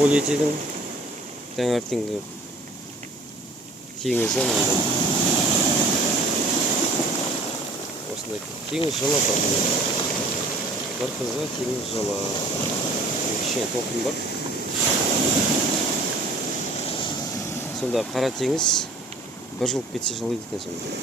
Полиэтилен таңертеңгі теңізі мынандай. Осындай теңіз жолы бар. Бір қызға теңіз жолы. Кішкене толқын бар. Сонда қара теңіз бір жылып кетсе жылайды екен сонда.